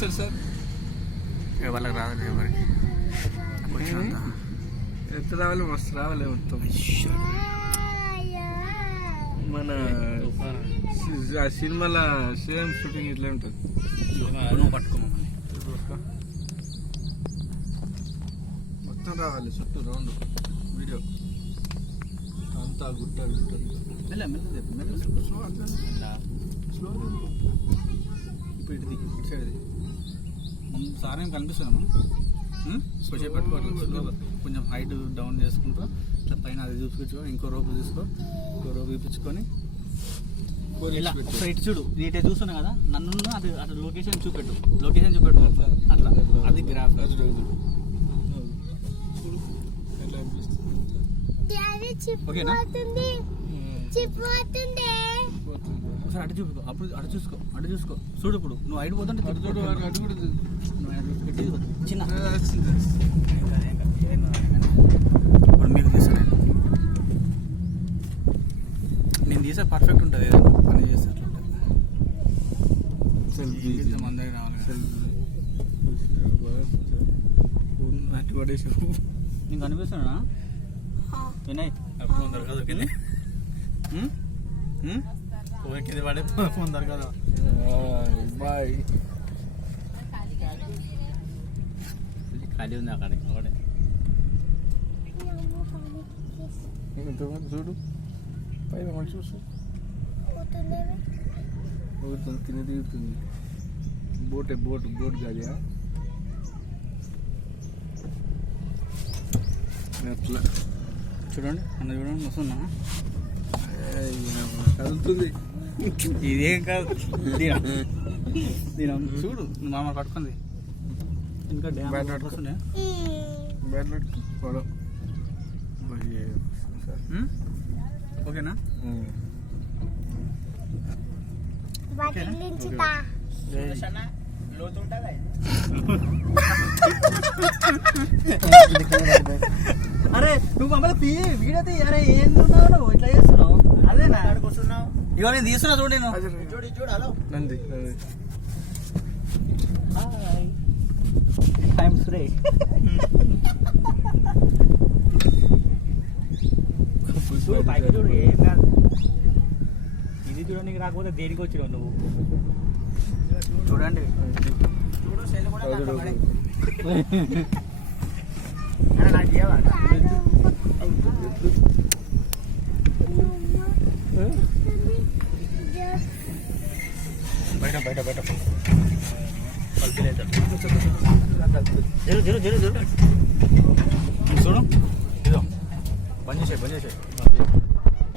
Sir వాళ్ళకి రాదు ఎవరికి ఎంత రావాలి మస్తు రావాలి మొత్తం. మన సినిమాల సేమ్ షూటింగ్ ఇట్లా ఉంటుంది. పట్టుకోమని మొత్తం రావాలి చుట్టూ రౌండ్ వీడియో అంతా గుట్ట స్లో ఇప్పుడు ఇటు సైడ్ సార్ ఏం కనిపిస్తున్నాము స్పెషల్ పట్టుకోవాలి. స్లోగా కొంచెం హైట్ డౌన్ చేసుకుంటూ ఇట్లా పైన అది చూపించుకో, ఇంకో రోపు తీసుకో, ఇంకో రోపు చూపించుకొని ఇలా ఇటు చూడు. ఇటే చూస్తున్నా కదా, నన్ను అది అటు లొకేషన్ చూపెట్టు అట్లా అది గ్రాఫ్. ఓకేనా? ఒకసారి అటు చూపుకో, అప్పుడు అటు చూసుకో చూడు. ఇప్పుడు నువ్వు హైట్ పోతుంటే చిన్న ఇప్పుడు మీకు తీసుకున్నాను నేను తీసే పర్ఫెక్ట్ ఉంటుంది. ఏదైనా పని చేస్తే అట్లా మందరికి రావాలి. నీకు అనిపిస్తున్నా వినయ్ అప్పుడు ముందర కదా ఓకే ఓకే పడే ముందర కదా బాయ్. ఖాళీ ఉంది అక్కడ ఒకటే. చూడు పైన మంచి చూసు కింద దిగుతుంది. బోట్ గాడియా అట్లా చూడండి అన్న చూడండి వస్తున్నా కదులుతుంది. ఇదేం కాదు దీని చూడు మామ పట్టుకుంది ఇంకా డ్యామ్ వస్తుండే ఓకేనా? అరే నువ్వు మమ్మల్ని వీడియో తీ. అరే ఏం నువ్వు ఇట్లా చేస్తున్నావు? అదేనా ఇవాళ నేను తీస్తున్నా చూడండి. నేను హలో నంది ఐఎమ్ సురేష్. చూడు పైకి చూడు, ఏం కాదు. ఇది చూడడానికి రాకపోతే దేనికి వచ్చినావు నువ్వు? చూడండి నాకు చేయవా? బయట చూడు ఇదో బంద్ చేసే